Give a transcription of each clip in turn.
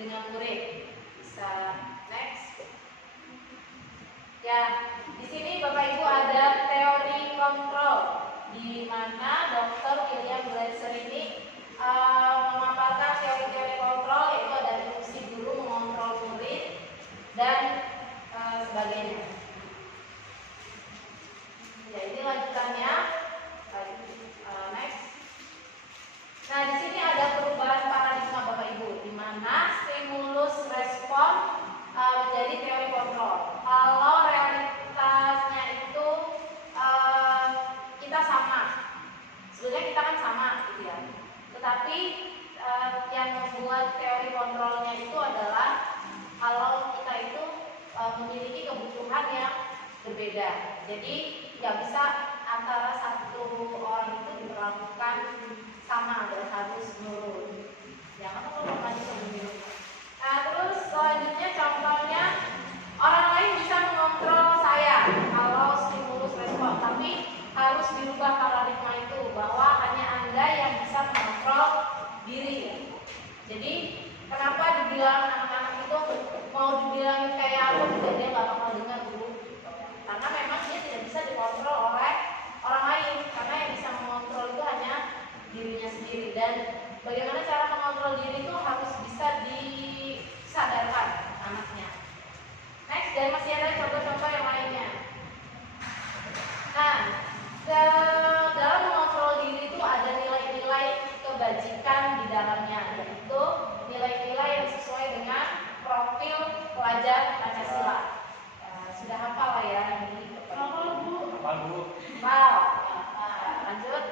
dengan murid. Bisa next. Ya, di sini Bapak Ibu ada teori kontrol, di mana Dr. William Glasser ini memaparkan teori-teori kontrol, yaitu ada fungsi guru mengontrol murid dan sebagainya. Ya, ini lanjutannya. Next. Nah, di sini ada perubahan paradigma Bapak Ibu, di mana stimulus respon menjadi teori kontrol. Kalau realitasnya itu kita sama, sebenarnya kita kan sama, gitu ya. Tetapi yang membuat teori kontrolnya itu adalah kalau kita itu memiliki kebutuhan yang berbeda. Jadi nggak bisa antara satu orang itu diperlakukan sama dan harus nurut. Jangan kalau maju sebelum. Nah, terus selanjutnya contohnya orang lain bisa mengontrol saya kalau stimulus respon, tapi harus dirubah paradigma itu bahwa hanya Anda yang bisa mengontrol diri. Jadi kenapa dibilang anak-anak itu mau dibilangin kayak apa juga dia nggak bakal dengar dulu, karena memang dia tidak bisa dikontrol oleh orang lain, karena yang bisa mengontrol itu hanya dirinya sendiri. Dan bagaimana cara mengontrol diri itu harus bisa disadarkan anaknya. Next, dan masih ada contoh-contoh yang lainnya. Nah, dalam mengontrol diri itu ada nilai-nilai kebajikan di dalamnya, yaitu nilai-nilai yang sesuai dengan profil pelajar Pancasila. Sudah hafal lah ya ini. Hafal Bu. Hafal. Lanjut.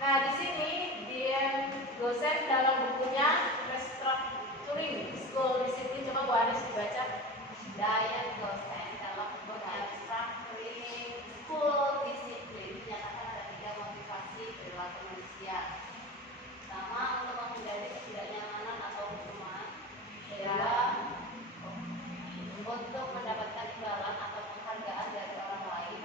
Nah, di sini dia dosen dalam bukunya Restructuring School Discipline, coba Bu Anis dibaca. Dian dosen dalam bukunya Restructuring School Discipline menyatakan ada 3 motivasi perilaku manusia. Pertama, untuk menghindari ketidaknyamanan atau hukuman. Kedua, untuk mendapatkan imbalan atau penghargaan dari orang lain.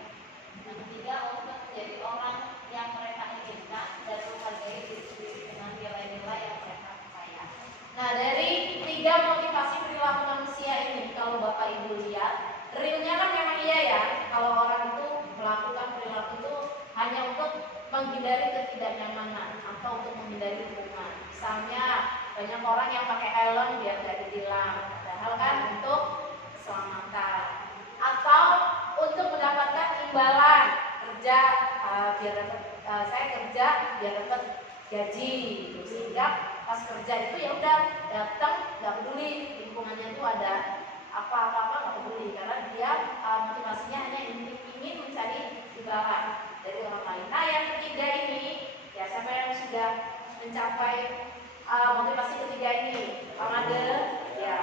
Yang ketiga, untuk menjadi orang yang mereka inginkan dan menghargai diri sendiri dengan nilai-nilai yang mereka percaya. Nah, dari 3 motivasi perilaku manusia ini, kalau Bapak Ibu lihat, realnya kan memang iya ya, kalau orang itu melakukan perilaku itu hanya untuk menghindari ketidaknyamanan atau untuk menghindari hukuman. Misalnya banyak orang yang pakai helm biar nggak ditilang, padahal kan untuk keselamatan, atau untuk mendapatkan imbalan kerja, biar dapat saya kerja biar dapat gaji, gitu. Sehingga pas kerja itu ya udah datang nggak peduli lingkungannya itu ada apa-apa nggak peduli, karena dia motivasinya hanya ingin mencari imbalan dari orang lain. Nah, yang ketiga ini ya, siapa yang sudah mencapai motivasi ketiga ini? Pak Made, ya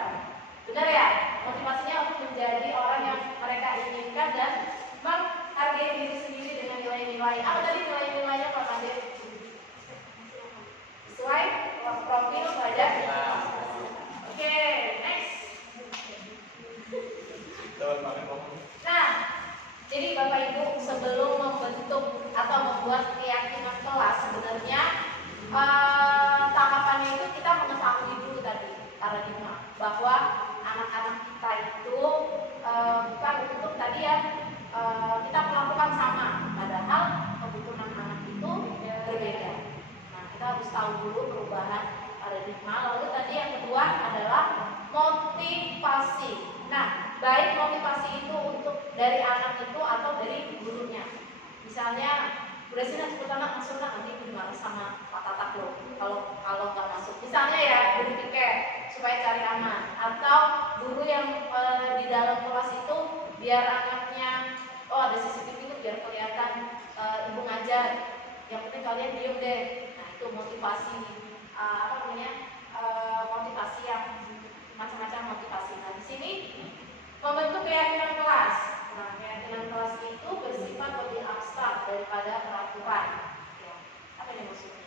benar ya, motivasinya untuk menjadi orang yang mereka inginkan dan menghargai diri sendiri dengan nilai-nilai. Apa tadi nilai-nilainya Pak Made? Sesuai profil pelajar. Oke, next. Nah, jadi Bapak Ibu sebelum membentuk atau membuat keyakinan kelas, sebenarnya tahapannya itu kita mengetahui dulu tadi paradigma bahwa anak-anak kita itu bukan untuk tadi ya kita melakukan sama, padahal kebutuhan anak itu berbeda. Nah, kita harus tahu dulu perubahan paradigma. Lalu tadi yang kedua adalah motivasi. Nah, baik motivasi itu untuk dari anak itu atau dari gurunya. Misalnya, udah sini sebut anak masuk nanti gimana sama Pak Tatak lo. Kalau nggak masuk, misalnya ya guru piket supaya cari aman, atau guru yang di dalam kelas itu biar anaknya ada CCTV itu biar kelihatan ibu ngajar. Yang penting kalian diem deh. Nah, itu motivasi motivasi yang macam-macam motivasi. Nah, di sini membentuk keyakinan kelas. Nah, keyakinan kelas itu bersifat lebih abstrak daripada peraturan. Ya, apa ini maksudnya?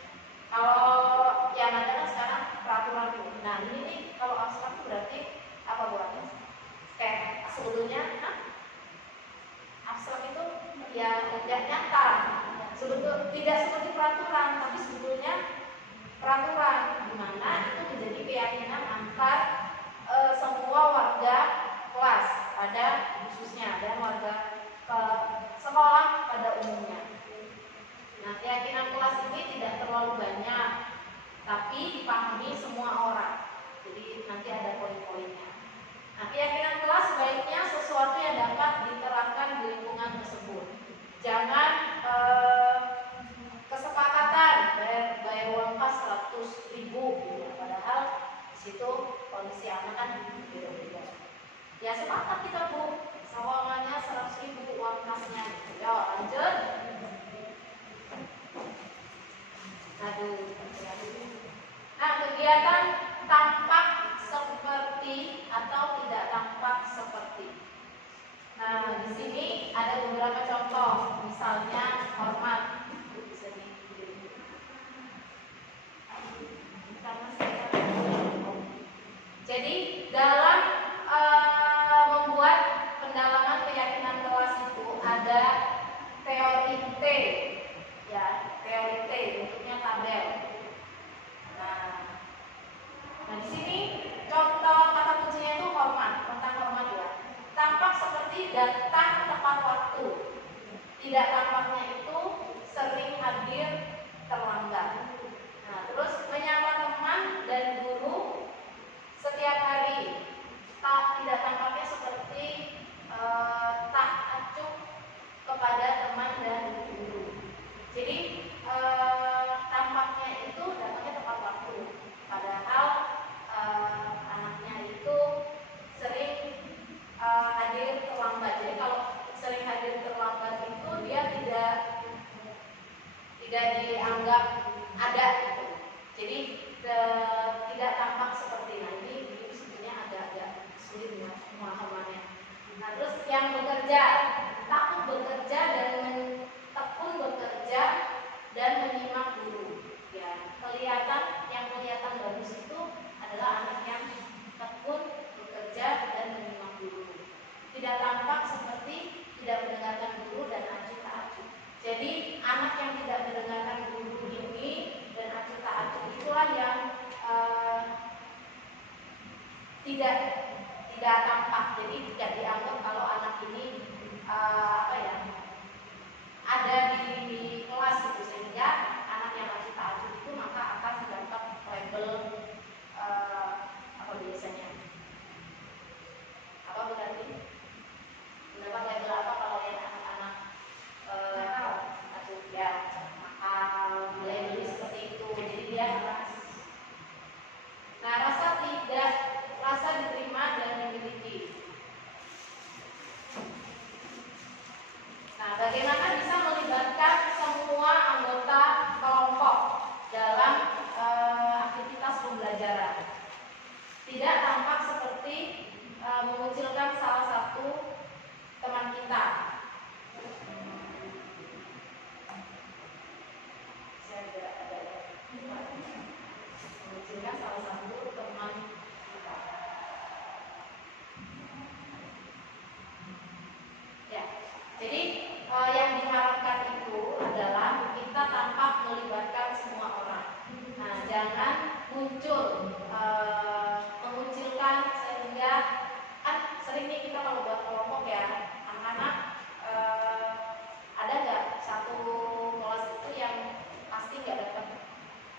Kalau yang ada kan sekarang peraturan itu. Nah, ini nih kalau abstrak itu berarti apa buatnya? Kayak sebetulnya abstrak itu ya nyata. Sebetulnya tidak seperti peraturan, tapi sebetulnya peraturan di mana itu keyakinan antar semua warga kelas pada khususnya dan warga sekolah pada umumnya. Nah, keyakinan kelas ini tidak terlalu banyak, tapi dipahami semua orang. Jadi nanti ada poin-poinnya. Nah, keyakinan kelas sebaiknya sesuatu yang dapat diterapkan di lingkungan tersebut. Jangan kesepakatan bayar uang kas 100.000 gitu. Padahal di situ kondisi anak kan beda-beda. Ya sepakat kita Bu, sawangannya 100.000 uang kasnya. Ya lanjut. Nah, kegiatan tampak seperti atau tidak tampak seperti. Nah, di sini ada beberapa contoh, misalnya hormat. Jadi dalam membuat pendalaman keyakinan kelas itu ada teori T, ya teori T bentuknya tabel. Nah di sini contoh kata kuncinya itu hormat, tentang hormat ya. Tampak seperti datang tepat waktu. Tidak tampaknya itu sering hadir terlambat. Nah terus menyapa teman dan guru setiap hari. Tidak tampaknya seperti tak acuh kepada teman dan guru. Jadi tampaknya itu datangnya tepat waktu. Padahal anaknya itu sering hadir terlambat. Jadi kalau sering hadir terlambat itu dia tidak dianggap ada gitu. Jadi tidak tampak seperti ini sebetulnya agak sulit ya pemahamannya. Nah terus yang bekerja, takut bekerja dan tekun bekerja dan menyimak guru. Ya yang kelihatan bagus itu adalah anak yang tekun bekerja dan menyimak guru. Tidak tampak seperti tidak mendengarkan guru dan acuh tak acuh. Jadi anak yang tidak mendengarkan guru ini dan acuh tak acuh itulah yang tidak tampak. Jadi tidak dianggap kalau anak ini ada di kelas itu, sehingga anak yang acuh tak acuh itu maka akan mendapat label biasanya apa berarti mendapat label apa kalau yang anak-anak acuh ya nakal, label seperti itu. Jadi dia rasa diterima dan dimiliki. Nah, bagaimana bisa melibatkan semua anggota kelompok dalam aktivitas pembelajaran? Tidak tampak seperti mengucilkan salah satu teman kita. Mengucilkan salah satu teman kita. Ya, jadi yang diharapkan itu adalah kita tampak melibatkan semua orang. Nah, jangan muncul mengucilkan sehingga kan sering nih kita kalau buat kelompok ya anak-anak ada nggak satu kelas itu yang pasti nggak dapat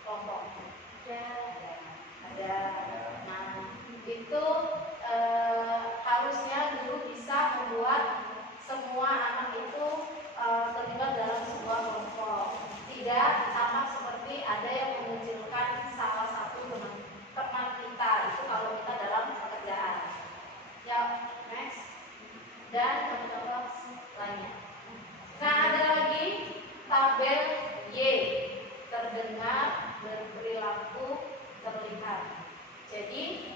kelompok? Ada. Nah itu harusnya guru bisa membuat semua anak itu terlibat dalam sebuah kelompok. Tidak sama seperti ada yang mengucilkan salah satu teman kita itu kalau kita dalam pekerjaan. Ya, next. Dan contoh lainnya. Nah ada lagi tabel Y, terdengar, berperilaku, terlihat. Jadi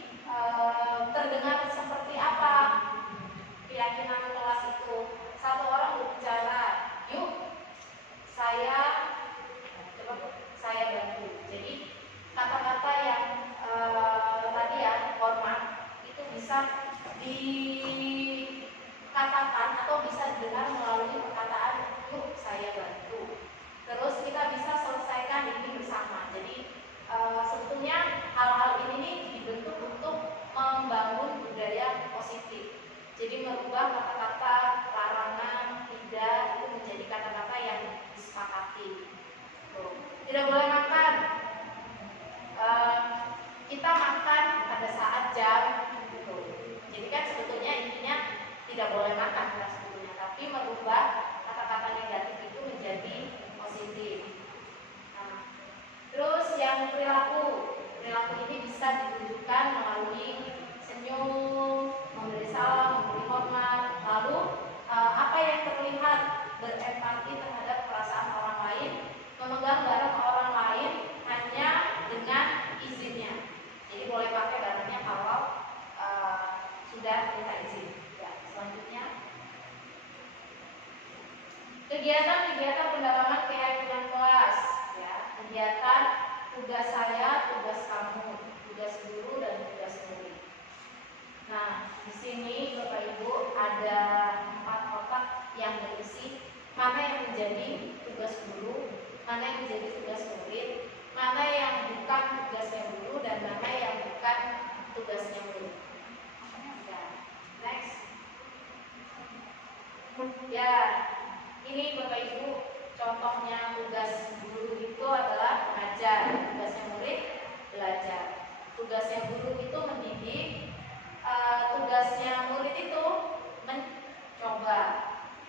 terdengar seperti apa keyakinan kelas itu? Satu orang berbicara, yuk saya bantu. Jadi kata-kata yang tadi ya hormat itu bisa dikatakan atau bisa didengar melalui perkataan yuk saya bantu. Terus kita bisa selesaikan ini bersama. Jadi sebetulnya hal-hal ini nih dibentuk untuk membangun budaya positif. Jadi merubah kata-kata larangan, tidak itu menjadi kata-kata yang disepakati. Tuh. Tidak boleh makan. Kita makan pada saat jam gitu. Jadi kan sebetulnya intinya tidak boleh makan kan sebetulnya, tapi merubah kata-kata negatif itu menjadi positif. Nah, terus yang perilaku ini bisa ditunjukkan melalui senyum, memberi salam, memberi hormat, lalu apa yang terlihat berempati terhadap perasaan orang lain, memegang barang orang lain hanya dengan izinnya. Jadi boleh pakai barangnya kalau sudah minta izin. Ya, selanjutnya kegiatan-kegiatan pendalaman keyakinan kelas, ya, kegiatan tugas saya, tugas kamu, tugas guru dan tugas murid. Nah, di sini Bapak Ibu ada 4 kotak yang berisi mana yang menjadi tugas guru, mana yang menjadi tugas murid, mana yang bukan tugasnya guru dan mana yang bukan tugasnya murid. Ya, next. Ya, ini Bapak Ibu contohnya tugas guru itu adalah mengajar, tugasnya murid belajar. Tugasnya guru itu mendidik, tugasnya murid itu mencoba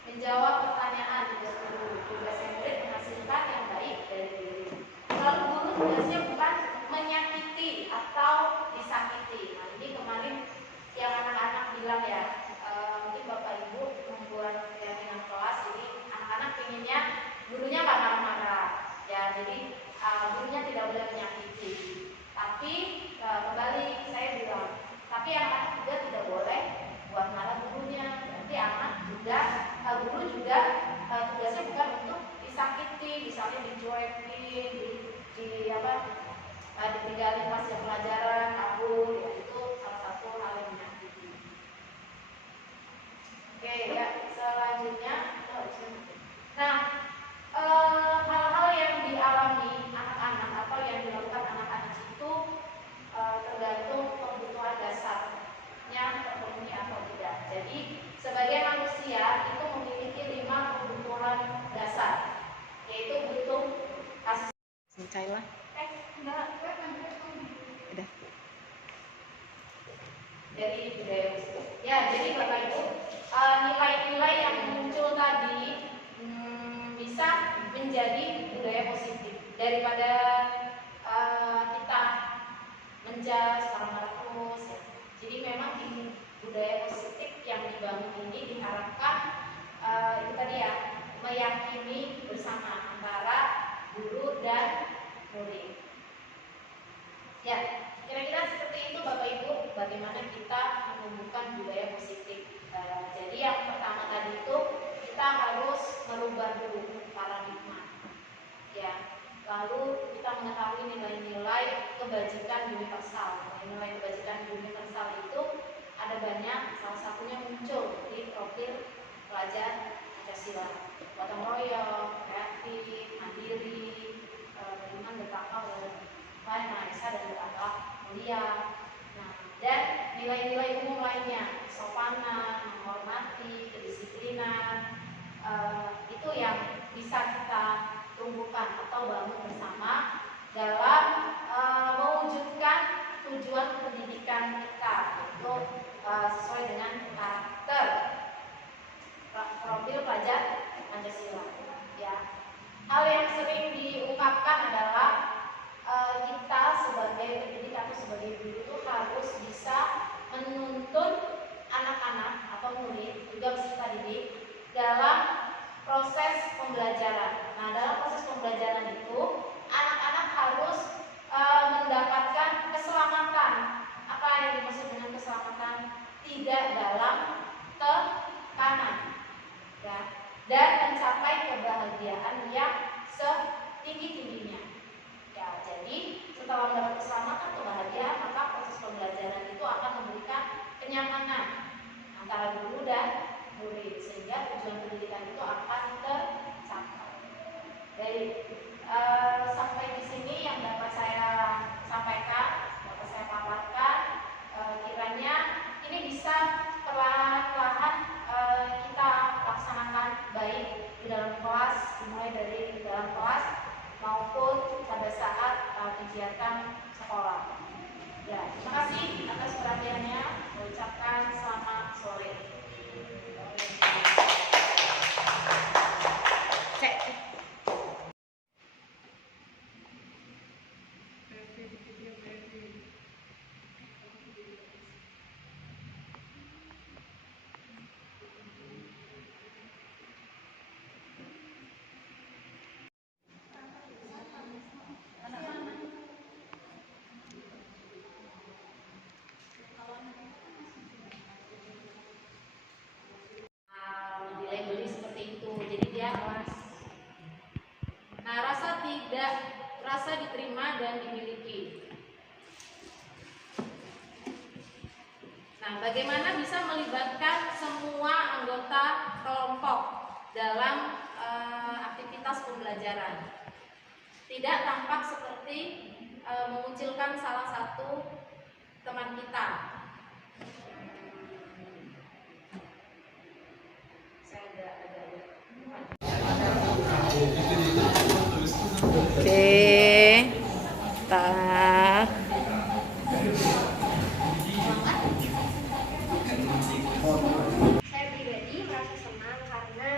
menjawab pertanyaan tugas guru. Tugasnya murid menghasilkan yang baik dari diri. Lalu guru tugasnya bukan menyakiti atau disakiti. Nah, ini kemarin yang anak-anak bilang ya, mungkin Bapak Ibu membuat keyakinan kelas, jadi anak-anak pengennya gurunya nggak marah-marah, ya, jadi gurunya tidak boleh menyakiti. Tapi kembali saya bilang, tapi anak-anak juga tidak boleh buat marah gurunya. Nanti anak juga, guru juga tugasnya bukan untuk disakiti, misalnya dicuekin, ditinggalin pas jam pelajaran, kabur, ya, itu salah satu hal yang menyakiti. Oke, ya, selanjutnya. Nah, hal-hal yang dialami anak-anak atau yang dilakukan anak-anak itu tergantung kebutuhan dasarnya terpenuhi atau tidak. Jadi sebagai manusia itu memiliki 5 kebutuhan dasar, yaitu butuh kasih. Cailah. Udah. Dari budaya positif. Ya, jadi Bapak Ibu, nilai-nilai yang muncul tadi bisa menjadi budaya positif daripada kita menjudge marah-marah terus, ya. Jadi memang ini budaya positif yang dibangun ini diharapkan itu tadi ya, meyakini bersama antara guru dan murid. Ya, kira-kira seperti itu Bapak Ibu, bagaimana kita menumbuhkan budaya positif. Jadi yang pertama tadi itu kita harus merubah dulu paradigma, ya. Lalu kita mengetahui nilai-nilai kebajikan universal. Nilai kebajikan universal itu ada banyak, salah satunya muncul di profil pelajar Pancasila. Gotong royong, kreatif, mandiri, beriman, bertakwa, maesa dan berakhlak mulia. Nah, dan nilai-nilai umum lainnya, kesopanan, menghormati, kedisiplinan, itu yang bisa kita tumbuhkan atau bangun bersama dalam mewujudkan tujuan pendidikan kita, yaitu sesuai dengan karakter profil pelajar Pancasila. Ya, hal yang sering diungkapkan adalah kita sebagai pendidik atau sebagai guru itu harus bisa menuntun anak-anak atau murid, juga peserta didik dalam proses pembelajaran. Nah, dalam proses pembelajaran itu anak-anak harus mendapatkan keselamatan. Apa yang dimaksud dengan keselamatan? Tidak dalam tekanan, ya, dan mencapai kebahagiaan yang setinggi-tingginya. Ya, jadi setelah mendapat keselamatan, kebahagiaan, maka proses pembelajaran itu akan memberikan kenyamanan antara guru dan murid, sehingga tujuan pendidikan itu akan tercapai. Jadi sampai di sini yang dapat saya dari dalam kelas maupun pada saat kegiatan sekolah. Ya, terima kasih atas perhatiannya. Ucapkan selamat sore. Cek. Dilabeli seperti itu, jadi dia kelas. Nah, rasa diterima dan dimiliki. Nah, bagaimana bisa melibatkan semua anggota kelompok dalam aktivitas pembelajaran? Tidak tampak seperti mengucilkan salah satu teman kita. Oke, tak. Saya pribadi merasa senang karena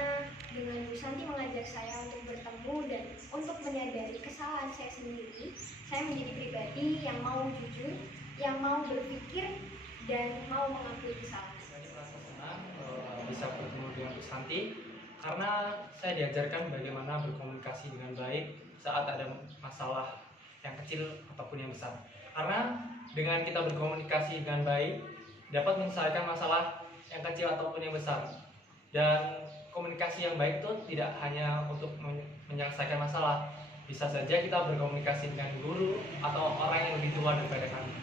dengan Bu Santi mengajak saya untuk bertemu dan untuk menyadari kesalahan saya sendiri, saya menjadi pribadi yang mau jujur, yang mau berpikir, dan mau mengakui kesalahan. Saya merasa senang bisa bertemu dengan Bu Santi karena saya diajarkan bagaimana berkomunikasi dengan baik saat ada masalah yang kecil ataupun yang besar. Karena dengan kita berkomunikasi dengan baik dapat menyelesaikan masalah yang kecil ataupun yang besar. Dan komunikasi yang baik itu tidak hanya untuk menyelesaikan masalah, bisa saja kita berkomunikasi dengan guru atau orang yang lebih tua daripada kami.